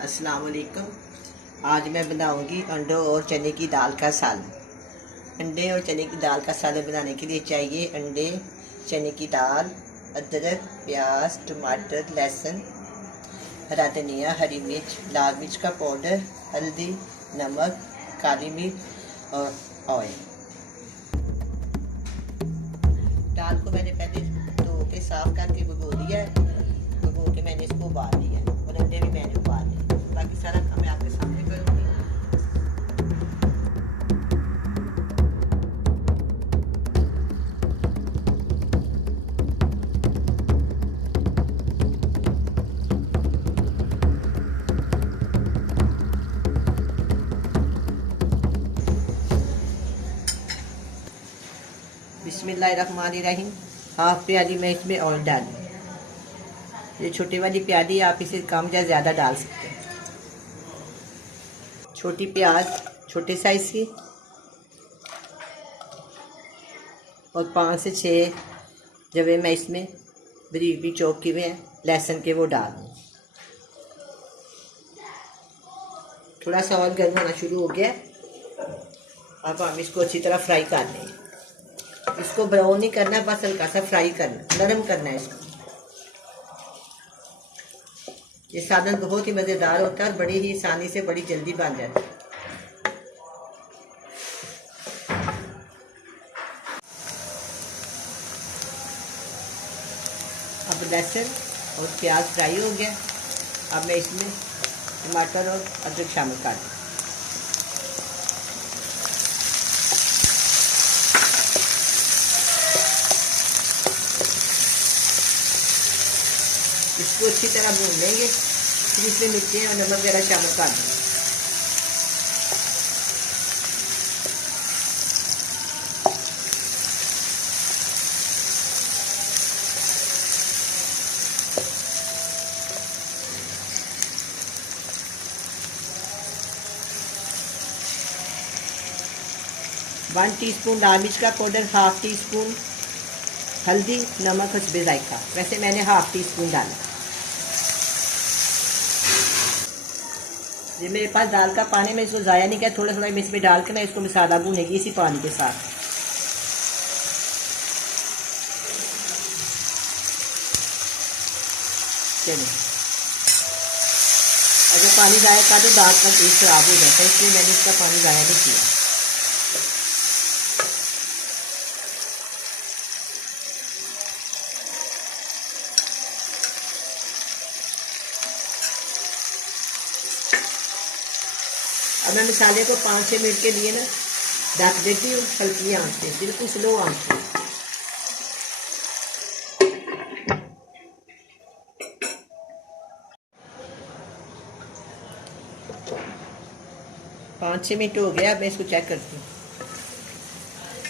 अस्सलाम वालेकुम। आज मैं बनाऊंगी अंडों और चने की दाल का सालन। अंडे और चने की दाल का सालन बनाने के लिए चाहिए अंडे, चने की दाल, अदरक, प्याज, टमाटर, लहसुन, हरा धनिया, हरी मिर्च, लाल मिर्च का पाउडर, हल्दी, नमक, काली मिर्च और ऑयल। दाल को मैंने पहले धो के साफ करके भिगो दिया है। भिगो के मैंने इसको उबाल लिया और अंडे भी मैंने उबाल लिए। बाकी सारा काम मैं आपके सामने करूँगी। बिस्मिल्लाहिर्रहमानिर्रहीम। हाफ प्याली मैं इसमें ऑयल डालूँ। ये छोटी वाली प्याली आप इसे कम या ज़्यादा डाल सकते हैं। छोटी प्याज छोटे साइज़ की और 5 से 6 जवे मैं इसमें बारीक भी चॉप किए हुए हैं लहसुन के, वो डाल दूँ। थोड़ा सा और गर्म होना शुरू हो गया। अब हम इसको अच्छी तरह फ्राई कर लेंगे। इसको ब्राउन नहीं करना, बस हल्का सा फ्राई करना, नरम करना है इसको। ये सालन बहुत ही मज़ेदार होता है और बड़ी ही आसानी से बड़ी जल्दी बन जाता है। अब लहसुन और प्याज फ्राई हो गया। अब मैं इसमें टमाटर और अदरक शामिल कर दूँ। इसको अच्छी तरह भून लेंगे, फिर इसमें मिर्ची और नमक वगैरह शामिल कर देंगे। वन टीस्पून लाल मिर्च का पाउडर, हाफ टी स्पून हल्दी, नमक हस्बे जायका। वैसे मैंने हाफ टी स्पून डाला। ये मेरे पास दाल का पानी, मैं इसको ज़ाया नहीं किया, थोड़ा थोड़ा मैं इसमें डाल के मैं इसको मसाला भूनेगी इसी पानी के साथ। चलिए, अगर पानी ज़ाया का तो दाल का टेस्ट खराब हो जाता है, इसलिए मैंने इसका पानी ज़ाया नहीं किया। अब मैं मसाले को 5-6 मिनट के लिए ना ढक देती हूँ, हल्की आंच पे, बिल्कुल स्लो आंच पे। पाँच 6 मिनट हो गया। अब मैं इसको चेक करती हूँ।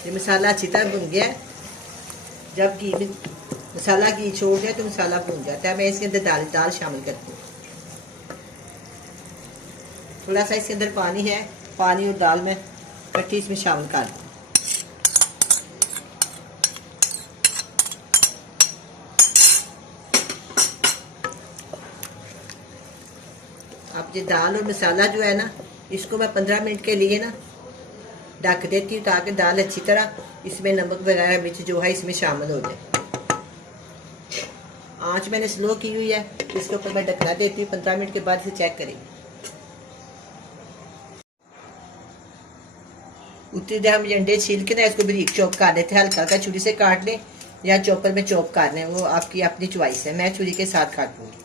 ये मसाला अच्छी तरह भुन गया है। जब मसाला घी छोड़ दिया तो मसाला भुन जाता है। मैं इसके अंदर दाल शामिल करती हूँ। थोड़ा सा इसके अंदर पानी है, पानी और दाल में इकट्ठी इसमें शामिल कर दूँ। अब ये दाल और मसाला जो है ना, इसको मैं 15 मिनट के लिए ना ढक देती हूँ, ताकि दाल अच्छी तरह इसमें नमक वगैरह मिर्च जो है इसमें शामिल हो जाए। आंच मैंने स्लो की हुई है। इसके ऊपर मैं ढकना देती हूँ। 15 मिनट के बाद इसे चेक करेंगे। उतनी देर हम अंडे छील के ना इसको बारीक चॉप कर लेते हैं। हल्का हल्का छुरी से काट लें या चॉपर में चॉप कर लें, वो आपकी अपनी चॉइस है। मैं छुरी के साथ काटूंगी।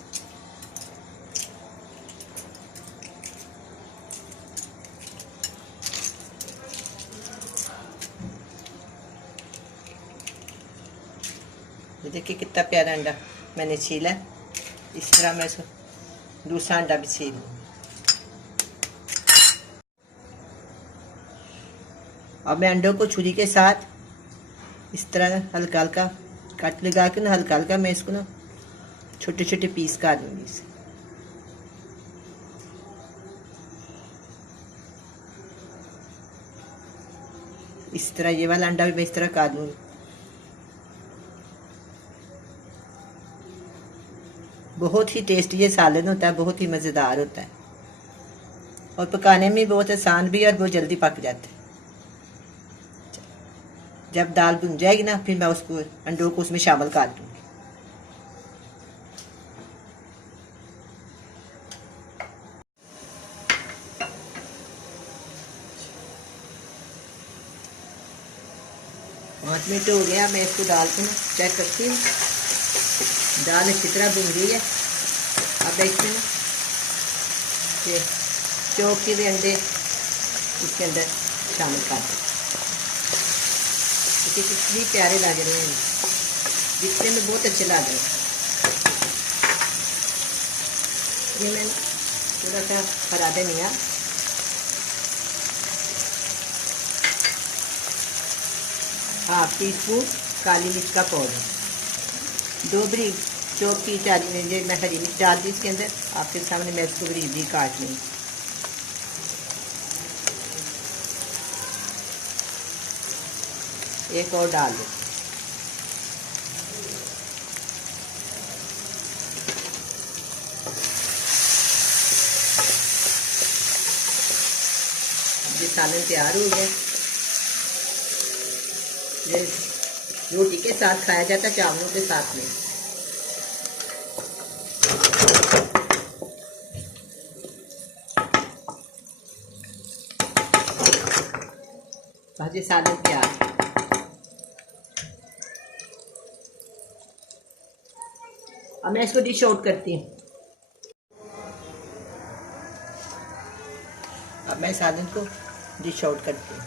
देखिए कितना प्यारा अंडा मैंने छीला है। इस तरह मैं इसको दूसरा अंडा भी छील। अब मैं अंडों को छुरी के साथ इस तरह हल्का हल्का कट लगा के ना हल्का हल्का मैं इसको ना छोटे छोटे पीस कर दूंगी। इस तरह ये वाला अंडा भी मैं इस तरह कर दूंगी। बहुत ही टेस्टी ये सालन होता है, बहुत ही मज़ेदार होता है और पकाने में बहुत आसान भी है और बहुत जल्दी पक जाता है। जब दाल भुन जाएगी ना फिर मैं उसको अंडों को उसमें शामिल कर दूँगी। पाँच मिनट हो गया, मैं इसको डाल के ना चेक करती हूँ। दाल अच्छी तरह भुन गई है। अब इसमें ना ये चौक के हुए अंडे इसके अंदर शामिल कर दें। देखिए कितनी प्यारे लग रहे हैं, दिखने में बहुत अच्छे लग रहे हैं। ये मैंने थोड़ा सा हरा धनिया, हाफ टी स्पून काली मिर्च का पाउडर, 2 बरीक चौक की चाली मैं हरी मिर्च डाल दी इसके अंदर। आपके सामने मैं इसको बरीक बरीक काट लूँगी। एक और डाल दो। ये सालन तैयार हो गया। ये रोटी के साथ खाया जाता है, चावलों के साथ में। भाजी सालन तैयार। अब मैं इसको डिश आउट करती हूँ। अब मैं सालन को डिश आउट करती हूँ।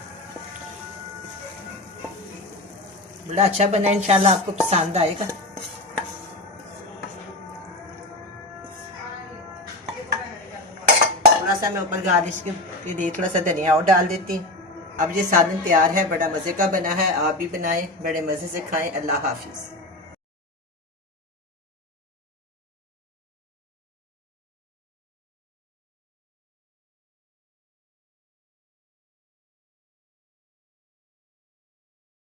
बड़ा अच्छा बना, इंशाल्लाह आपको पसंद आएगा। थोड़ा सा मैं ऊपर गार्निश के लिए थोड़ा सा धनिया और डाल देती हूँ। अब ये सालन तैयार है, बड़ा मज़े का बना है। आप भी बनाएं, बड़े मज़े से खाएं। अल्लाह हाफिज़।